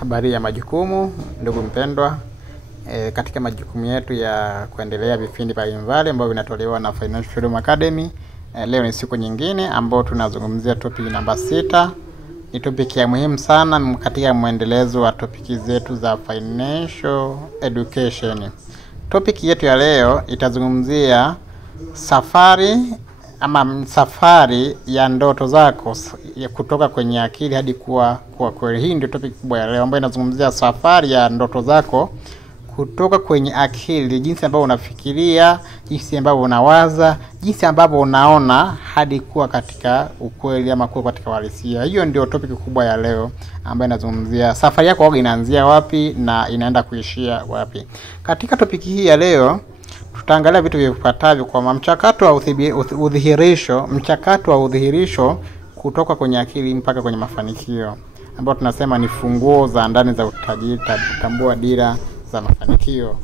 Habari ya majukumu, ndugu mpendwa. Katika majukumu yetu ya kuendelea vipindi mbalimbali ambavyo vinatolewa na Financial Freedom Academy, leo ni siku nyingine ambayo tunazungumzia topic namba 6. Ni topic ya muhimu sana katika muendelezo wa topic zetu za financial education. Topic yetu ya leo itazungumzia safari ya ndoto zako ya kutoka kwenye akili hadi kuwa kweli. Hii ndio topic kubwa ya leo ambayo inazungumzia safari ya ndoto zako kutoka kwenye akili, jinsi ambavyo unafikiria, jinsi ambavyo unawaza, jinsi ambavyo unaona hadi kuwa katika ukweli ama kuwa katika uhalisia. Hiyo ndio topic kubwa ya leo ambayo inazungumzia safari yako inaanzia wapi na inaenda kuishia wapi. Katika topic hii ya leo tutaangalia vitu vifuatavyo: kwa mchakato wa udhihirisho kutoka kwenye akili mpaka kwenye mafanikio, ambao tunasema ni funguo za ndani za utajiri, tambua dira za mafanikio.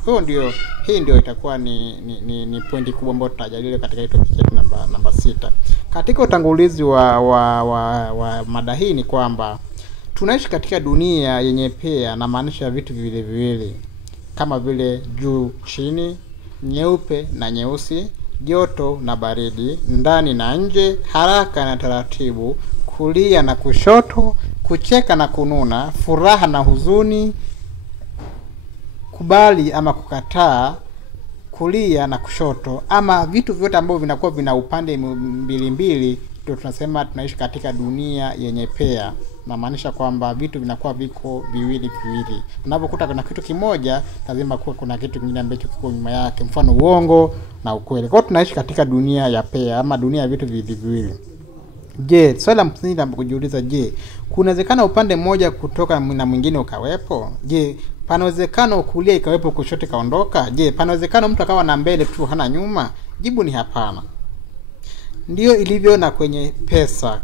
Hii ndio itakuwa ni pointi kubwa ambayo tutajadili katika hii topic yetu namba 6. Katika utangulizi wa mada hii ni kwamba tunaishi katika dunia yenye pea, na maanisha vitu viwili kama vile juu chini, nyeupe na nyeusi, joto na baridi, ndani na nje, haraka na taratibu, kulia na kushoto, kucheka na kununa, furaha na huzuni, kubali ama kukataa, kulia na kushoto, ama vitu vyote ambavyo vinakuwa vina upande mbili, ndio tunasema tunaishi katika dunia yenye pea. Na maanisha kwamba vitu vinakuwa viko viwili. Unapokuta kuna kitu kimoja, lazima kuwa kuna kitu kingine ambacho kiko nyuma yake, mfano uongo na ukweli. Kwa hiyo tunaishi katika dunia ya pea ama dunia ya vitu viwili. Je, swali la msingi la kujiuliza, je, kunawezekana upande mmoja kutoka na mwingine ukawepo? Je, panawezekana kulia ikawepo kushoto kaondoka? Je, panawezekana mtu akawa na mbele tu hana nyuma? Jibu ni hapana. Ndio ilivyo na kwenye pesa.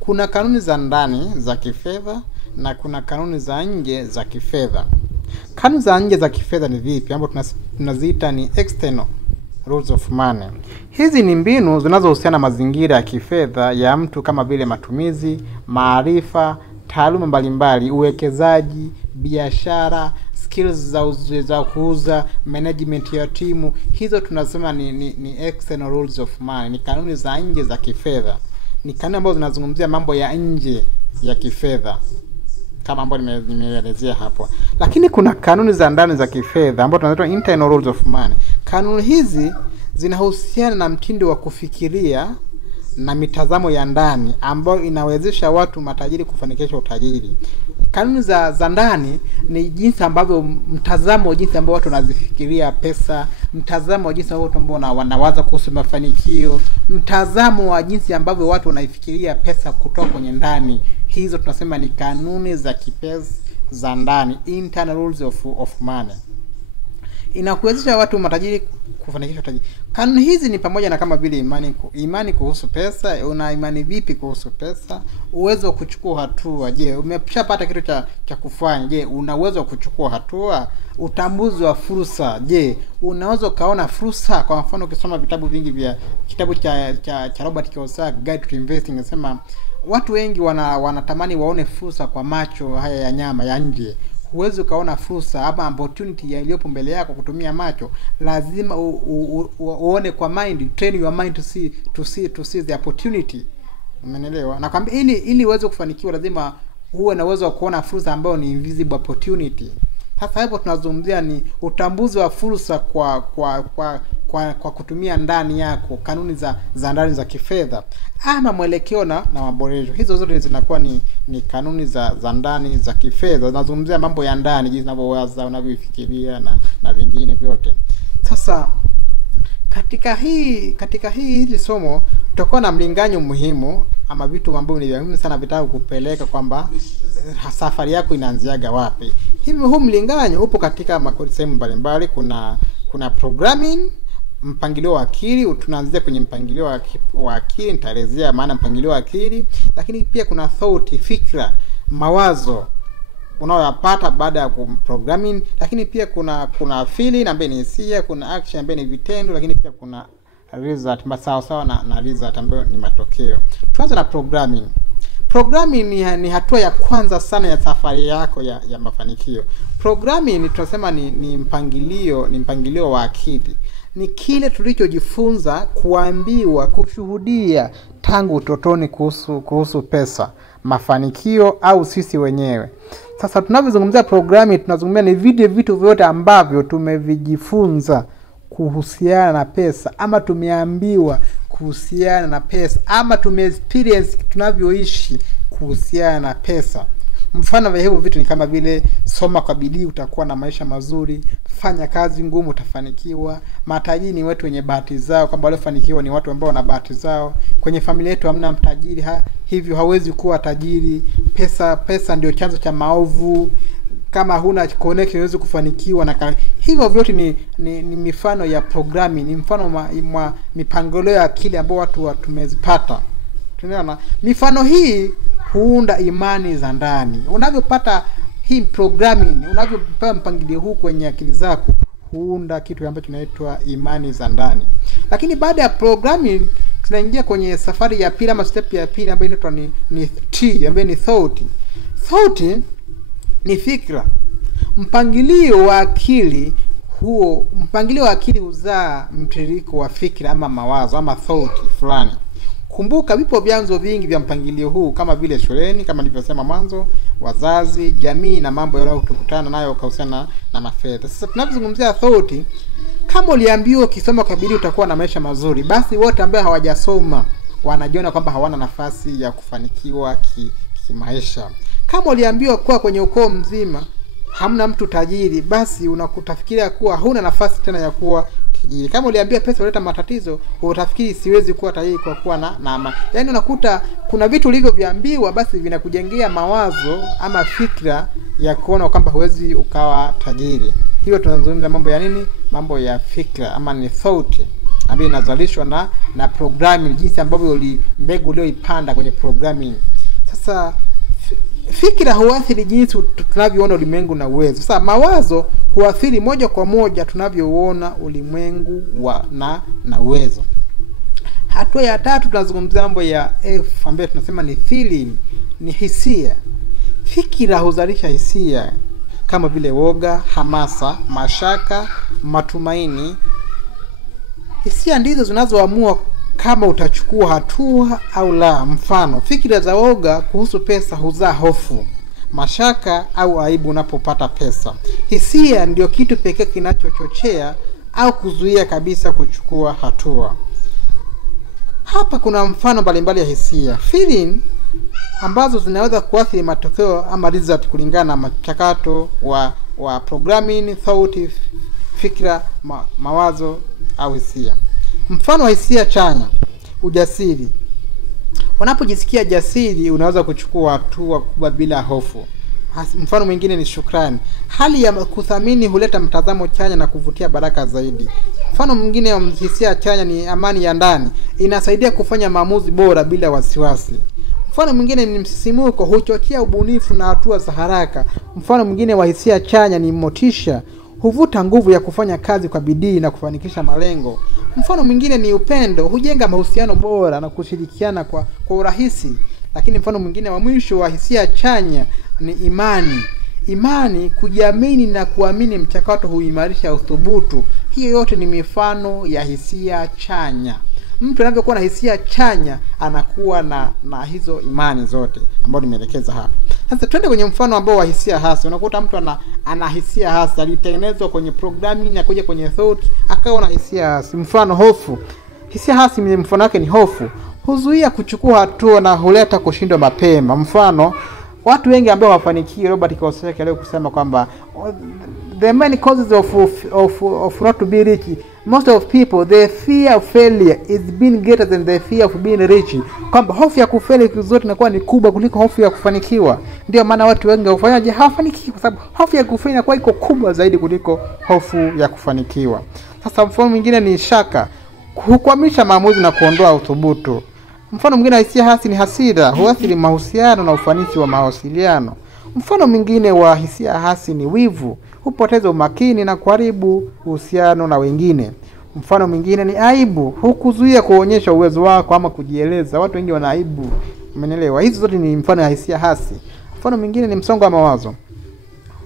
Kuna kanuni za ndani za kifedha na kuna kanuni za nje za kifedha. Kanuni za nje za kifedha ni vipi? Ambapo tunaziita ni external rules of money. Hizi ni mbinu zinazohusiana mazingira ya kifedha ya mtu, kama vile matumizi, maarifa, taaluma mbalimbali, uwekezaji, biashara, skills za kuuza, management ya timu. Hizo tunasema ni external rules of money, ni kanuni za nje za kifedha. Ni kanuni ambazo zinazungumzia mambo ya nje ya kifedha, kama ambayo nimeelezea hapo. Lakini kuna kanuni za ndani za kifedha ambazo tunaziita internal rules of money. Kanuni hizi zinahusiana na mtindo wa kufikiria na mitazamo ya ndani ambayo inawezesha watu matajiri kufanikisha utajiri. Kanuni za ndani ni jinsi ambavyo jinsi ambavyo watu wanazifikiria pesa, mtazamo wa jinsi ambavyo watu wanawaza kuhusu mafanikio, mtazamo wa jinsi ambavyo watu wanaifikiria pesa kutoka kwenye ndani. Hizo tunasema ni kanuni za kipesa za ndani, internal rules of money. Inakuwezesha watu matajiri kufanikisha utajiri. Kanuni hizi ni pamoja na kama vile imani kuhusu pesa. Una imani vipi kuhusu pesa? Uwezo wa kuchukua hatua. Je, umeshapata kitu cha kufanya? Je, una uwezo wa kuchukua hatua? Utambuzi wa fursa. Je, unaweza kaona fursa? Kwa mfano ukisoma vitabu vingi vya kitabu cha Robert Kiyosaki, Guide to Investing, nasema watu wengi wanatamani waone fursa kwa macho haya ya nyama ya nje. Huwezi ukaona fursa ama opportunity iliyopo mbele yako kutumia macho. Lazima uone kwa mind, train your mind to see the opportunity. Umeelewa? Na kwamba ili uweze kufanikiwa lazima uwe na uwezo wa kuona fursa ambayo ni invisible opportunity. Sasa hapo tunazungumzia ni utambuzi wa fursa kwa kutumia ndani yako, kanuni za ndani za kifedha, ama mwelekeo na maboresho. Hizo zote zinakuwa ni kanuni za ndani za kifedha. Zinazungumzia mambo ya ndani, jinsi unavyowaza, unavyofikiria na vingine vyote. Sasa katika hili somo tutakuwa na mlinganyo muhimu ama vitu ambavyo ni muhimu sana vitaka kupeleka kwamba safari yako inaanziaga wapi. Hivyo huu mlinganyo upo katika sehemu mbalimbali. Kuna programming, mpangilio wa akili. Tunaanzia kwenye mpangilio wa akili, nitaelezea maana mpangilio wa akili. Lakini pia kuna thought, fikra, mawazo unayoyapata baada ya programming. Lakini pia kuna feeling ambayo ni hisia, kuna action ambayo ni vitendo, lakini pia kuna result sawa na result ambayo ni matokeo. Tuanze na programming. Programming ni hatua ya kwanza sana ya safari yako ya mafanikio. Programming tunasema ni mpangilio wa akili. Ni kile tulichojifunza, kuambiwa, kushuhudia tangu utotoni kuhusu pesa, mafanikio au sisi wenyewe. Sasa tunapozungumzia programming, tunazungumzia ni vitu vyote ambavyo tumevijifunza kuhusiana na pesa, ama tumeambiwa kuhusiana na pesa, ama tumeexperience tunavyoishi kuhusiana na pesa. Mfano wa hivyo vitu ni kama vile soma kwa bidii utakuwa na maisha mazuri, fanya kazi ngumu utafanikiwa, matajiri ni watu wenye bahati zao, kwamba wale fanikiwa ni watu ambao wana bahati zao. Kwenye familia yetu hamna mtajiri, hivyo hawezi kuwa tajiri. Pesa ndio chanzo cha maovu, kama huna connection huwezi kufanikiwa. Na hivyo vyote ni mifano ya programming, ni mfano wa mipangilio ya akili ambao watu tumezipata. Tunaona mifano hii huunda imani za ndani. Unavyopata hii programming, unavyopewa mpangilio huu kwenye akili zako, huunda kitu ambacho kinaitwa imani za ndani. Lakini baada ya programming tunaingia kwenye safari ya pili, ama step ya pili, ambayo inaitwa ni T, ambayo ni thought. Thought ni fikra. Mpangilio wa akili huzaa mtiririko wa fikra ama mawazo ama thought fulani. Kumbuka vipo vyanzo vingi vya mpangilio huu, kama vile shuleni, kama nilivyosema mwanzo, wazazi, jamii na mambo yanayokutana nayo kuhusiana na mafedha. Sasa tunapozungumzia thought, kama uliambiwa ukisoma kwa bidii utakuwa na maisha mazuri, basi wote ambao hawajasoma wanajiona kwamba hawana nafasi ya kufanikiwa kimaisha. Kama uliambiwa kuwa kwenye ukoo mzima hamna mtu tajiri, basi unakutafikiria kuwa huna nafasi tena ya kuwa tajiri. Kama uliambiwa pesa huleta matatizo, utafikiri siwezi kuwa tajiri kwa kuwa na yaani unakuta kuna vitu ulivyoviambiwa basi vinakujengea mawazo ama fikra ya kuona kwamba huwezi ukawa tajiri. Hiyo tunazungumza mambo ya nini? Mambo ya fikra ama ni thought ambayo inazalishwa na programming, jinsi ambavyo mbegu ulioipanda kwenye programming. Sasa fikra huathiri jinsi tunavyoona ulimwengu na uwezo. Sasa mawazo huathiri moja kwa moja tunavyoona ulimwengu na uwezo. Hatua ya tatu tunazungumzia mambo ya F, ambayo tunasema ni feeling, ni hisia. Fikra huzalisha hisia kama vile woga, hamasa, mashaka, matumaini. Hisia ndizo zinazoamua kama utachukua hatua au la. Mfano, fikira za woga kuhusu pesa huzaa hofu, mashaka au aibu unapopata pesa. Hisia ndio kitu pekee kinachochochea au kuzuia kabisa kuchukua hatua. Hapa kuna mfano mbalimbali ya hisia. Feeling ambazo zinaweza kuathiri matokeo ama result kulingana na mchakato wa programming, thought, fikra, mawazo au hisia. Mfano wa hisia chanya, ujasiri. Unapojisikia jasiri unaweza kuchukua hatua kubwa bila hofu. Mfano mwingine ni shukrani. Hali ya kuthamini huleta mtazamo chanya na kuvutia baraka zaidi. Mfano mwingine wa hisia chanya ni amani ya ndani. Inasaidia kufanya maamuzi bora bila wasiwasi. Mfano mwingine ni msisimuko, huchochea ubunifu na hatua za haraka. Mfano mwingine wa hisia chanya ni motisha, huvuta nguvu ya kufanya kazi kwa bidii na kufanikisha malengo. Mfano mwingine ni upendo, hujenga mahusiano bora na kushirikiana kwa urahisi. Lakini mfano mwingine wa mwisho wa hisia chanya ni imani. Imani, kujiamini na kuamini mchakato huimarisha uthubutu. Hiyo yote ni mifano ya hisia chanya. Mtu anapokuwa na hisia chanya anakuwa na hizo imani zote ambazo nimeelekeza hapa. Sasa twende kwenye mfano ambao wa hisia hasi. Unakuta mtu ana hisia hasi, alitengenezwa kwenye programming na kuja kwenye thought akawa na hisia hasi. Mfano hofu. Hisia hasi mfano wake ni hofu. Huzuia kuchukua hatua na huleta kushindwa mapema. Mfano, watu wengi ambao hawafanikiwi, Robert Kiyosaki leo kusema kwamba the main causes of not to be rich, most of people, the fear of failure is being greater than the fear of being rich. Kwamba hofu ya kufeli zote inakuwa ni kubwa kuliko hofu ya kufanikiwa. Ndio maana watu wengi hufanyaje? Hawafanikiwi kwa sababu hofu ya kufeli inakuwa iko kubwa zaidi kuliko hofu ya kufanikiwa. Sasa mfano mwingine ni shaka, hukwamisha maamuzi na kuondoa uthubutu. Mfano mwingine wa hisia hasi ni hasira, huathiri mahusiano na ufanisi wa mawasiliano. Mfano mwingine wa hisia hasi ni wivu, hupoteza umakini na kuharibu uhusiano na wengine. Mfano mwingine ni aibu, hukuzuia kuonyesha uwezo wako ama kujieleza. Watu wengi wana aibu Umeelewa? Hizi zote ni mfano ya hisia hasi. Mfano mwingine ni msongo wa mawazo.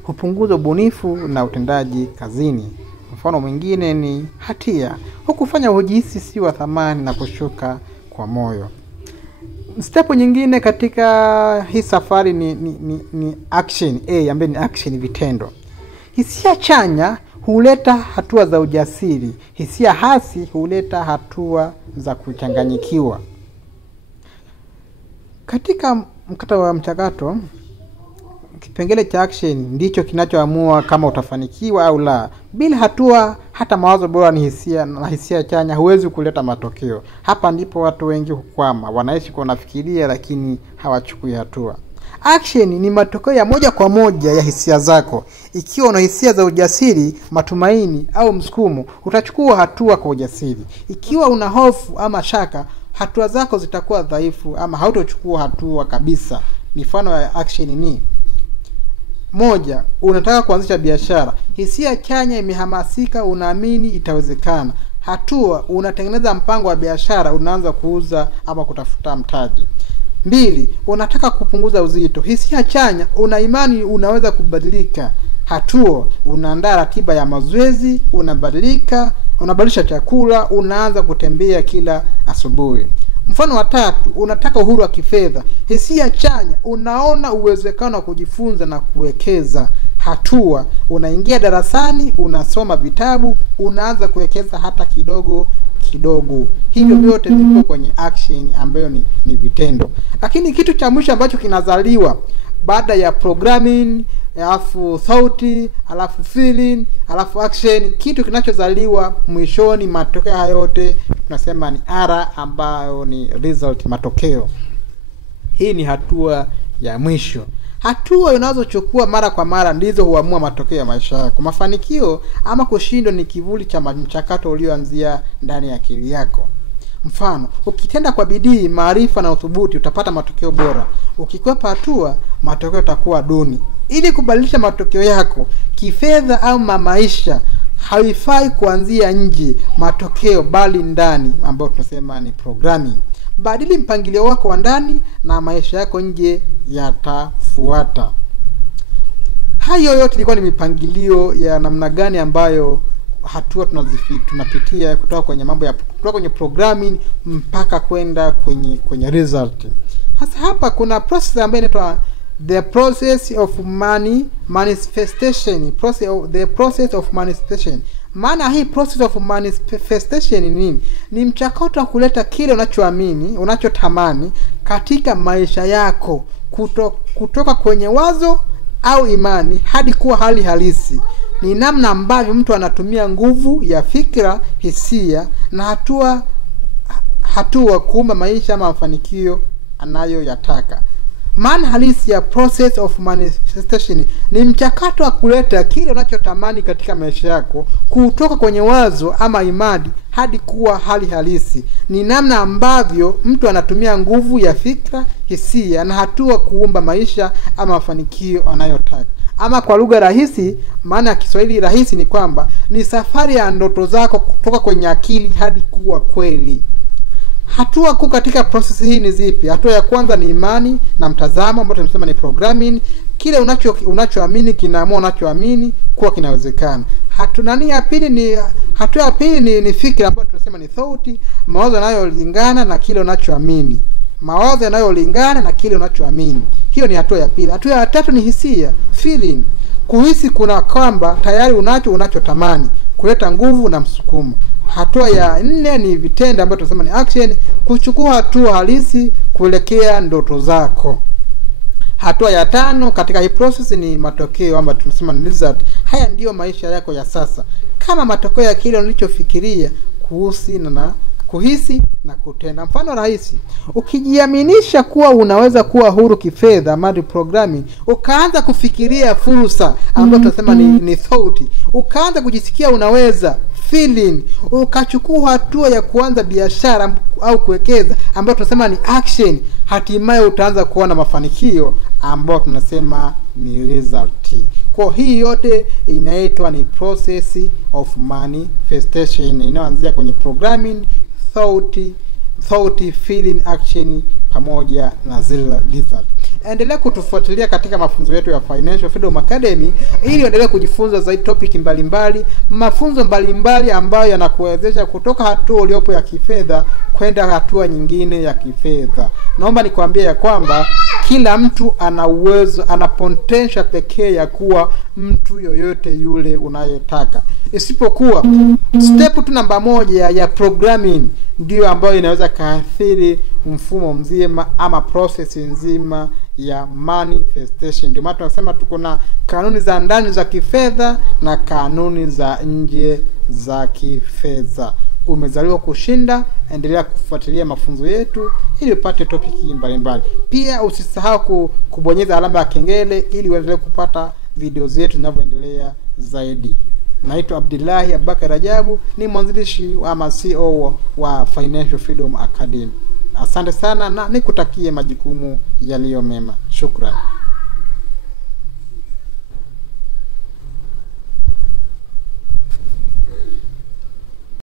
Hupunguza ubunifu na utendaji kazini. Mfano mwingine ni hatia. Hukufanya ujihisi si wa thamani na kushuka kwa moyo. Step nyingine katika hii safari ni action A, ambayo ni action, vitendo. Hisia chanya huleta hatua za ujasiri. Hisia hasi huleta hatua za kuchanganyikiwa. Katika mkata wa mchakato, kipengele cha action ndicho kinachoamua kama utafanikiwa au la. Bila hatua, hata mawazo bora ni hisia na hisia chanya huwezi kuleta matokeo. Hapa ndipo watu wengi hukwama. Wanaishi kwa nafikiria lakini hawachukui hatua. Action ni matokeo ya moja kwa moja ya hisia zako. Ikiwa una hisia za ujasiri, matumaini au msukumo, utachukua hatua kwa ujasiri. Ikiwa una hofu ama shaka, hatua zako zitakuwa dhaifu ama hautochukua hatua kabisa. Mifano ya action ni: moja, unataka kuanzisha biashara. Hisia chanya imehamasika, unaamini itawezekana. Hatua, unatengeneza mpango wa biashara, unaanza kuuza ama kutafuta mtaji. 2, unataka kupunguza uzito. Hisia chanya, una imani unaweza kubadilika. Hatua, unaandaa ratiba ya mazoezi, unabadilisha chakula, unaanza kutembea kila asubuhi. Mfano wa 3, unataka uhuru wa kifedha. Hisia chanya, unaona uwezekano wa kujifunza na kuwekeza. Hatua, unaingia darasani, unasoma vitabu, unaanza kuwekeza hata kidogo kidogo. Hivyo vyote vipo kwenye action ambayo ni vitendo. Lakini kitu cha mwisho ambacho kinazaliwa baada ya programming, alafu thought, alafu feeling, alafu action, kitu kinachozaliwa mwishoni, matokeo haya yote tunasema ni R, ambayo ni result, matokeo. Hii ni hatua ya mwisho. Hatua unazochukua mara kwa mara ndizo huamua matokeo ya maisha yako. Mafanikio ama kushindwa ni kivuli cha mchakato ulioanzia ndani ya akili yako. Mfano, ukitenda kwa bidii, maarifa na uthubutu, utapata matokeo bora. Ukikwepa hatua, matokeo yatakuwa duni. Ili kubadilisha matokeo yako kifedha au maisha, haifai kuanzia nje matokeo, bali ndani, ambayo tunasema ni programming. Badili mpangilio wako wa ndani na maisha yako nje yatafuata. Hayo yote ilikuwa ni mipangilio ya namna gani ambayo hatua tunapitia kutoka kwenye programming mpaka kwenda kwenye result. Hasa hapa kuna process ambayo inaitwa the process of manifestation. The process of manifestation. Maana hii process of manifestation ni nini? Ni mchakato wa kuleta kile unachoamini, unachotamani katika maisha yako, kutoka kwenye wazo au imani hadi kuwa hali halisi. Ni namna ambavyo mtu anatumia nguvu ya fikra, hisia na hatua kuumba maisha ama mafanikio anayoyataka. Maana halisi ya process of manifestation ni mchakato wa kuleta kile unachotamani katika maisha yako, kutoka kwenye wazo ama imani hadi kuwa hali halisi. Ni namna ambavyo mtu anatumia nguvu ya fikra, hisia na hatua kuumba maisha ama mafanikio anayotaka. Ama kwa lugha rahisi, maana ya Kiswahili rahisi ni kwamba ni safari ya ndoto zako kutoka kwenye akili hadi kuwa kweli. Hatua kuu katika process hii ni zipi? Hatua ya kwanza ni imani na mtazamo, ambao tunasema ni programming. Kile unachoamini kinaamua unachoamini kuwa kinawezekana. Hatua ya pili ni fikra, ambayo tunasema ni thought, mawazo yanayolingana na kile unachoamini. Mawazo yanayolingana na kile unachoamini. Hiyo ni hatua ya pili. Hatua ya tatu ni hisia, feeling. Kuhisi kuna kwamba tayari unachotamani, kuleta nguvu na msukumo. Hatua ya 4 ni vitendo, ambayo tunasema ni action, kuchukua hatua halisi kuelekea ndoto zako. Hatua ya 5 katika hii process ni matokeo, ambayo tunasema ni result. Haya ndiyo maisha yako ya sasa, kama matokeo ya kile ulichofikiria, kuhisi na kutenda. Mfano rahisi, ukijiaminisha kuwa unaweza kuwa huru kifedha, madi programming, ukaanza kufikiria fursa, ambayo tunasema ni thought, ukaanza kujisikia unaweza, feeling, ukachukua hatua ya kuanza biashara au kuwekeza, ambayo tunasema ni action, hatimaye utaanza kuona mafanikio, ambayo tunasema ni result. Kwa hii yote inaitwa ni process of manifestation, inaanzia kwenye programming, thought, feeling, action pamoja na zile result. Endelea kutufuatilia katika mafunzo yetu ya Financial Freedom Academy ili endelee kujifunza zaidi topic mbalimbali, mafunzo mbalimbali ambayo yanakuwezesha kutoka hatua uliopo ya kifedha kwenda hatua nyingine ya kifedha. Naomba nikwambie ya kwamba kila mtu ana uwezo, ana potential pekee ya kuwa mtu yoyote yule unayetaka. Isipokuwa step tu namba 1 ya programming ndio ambayo inaweza kaathiri mfumo mzima ama process nzima ya manifestation. Ndio maana tunasema tuko na kanuni za ndani za kifedha na kanuni za nje za kifedha. Umezaliwa kushinda, endelea kufuatilia mafunzo yetu ili upate topiki mbalimbali. Pia usisahau kubonyeza alama ya kengele ili uendelee kupata video zetu zinavyoendelea zaidi. Naitwa Abdullahi Abubakar Rajabu, ni mwanzilishi ama CEO wa Financial Freedom Academy. Asante sana na nikutakie majukumu yaliyo mema. Shukrani.